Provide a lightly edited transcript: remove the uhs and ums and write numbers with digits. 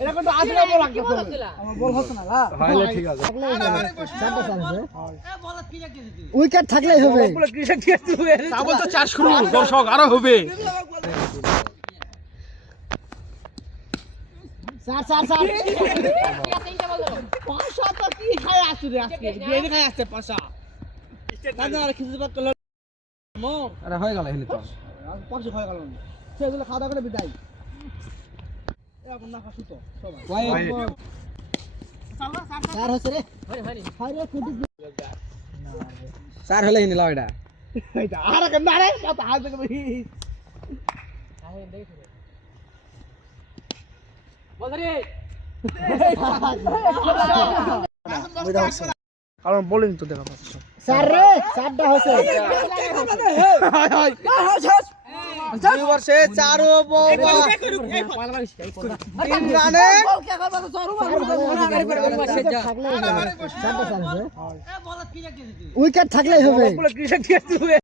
এটা কিন্তু আসলে বল লাগতেছে আমার বল হচ্ছে না তাহলে ঠিক আছে উইকেট থাকলেই হবে তাবল তো 4 শুরু দর্শক আরো হবে স্যার স্যার স্যার পাঁচা তো কি খায় আসছে রে আজকে বিয়ে খায় আসছে পাঁচা দাদা আর কিছু বাদ করলো মোর আরে হয়ে গেল এখানে তো পাঁচশো হয়ে গেল সেগুলো খাওয়া দাওয়া করে বিদায় এখন না খাসু তো সবাই স্যার হচ্ছে রে হাই রে কুটি স্যার হলে হিনি লাও এটা এইটা আর কেন না রে কথা হাত থেকে কারণ বোলিং তো দেখা পাচ্ছ স্যার রে চারটা হচ্ছে দুই বর্ষে চারো বল তিন রানে উইকেট থাকলেই হবে ক্রিকেট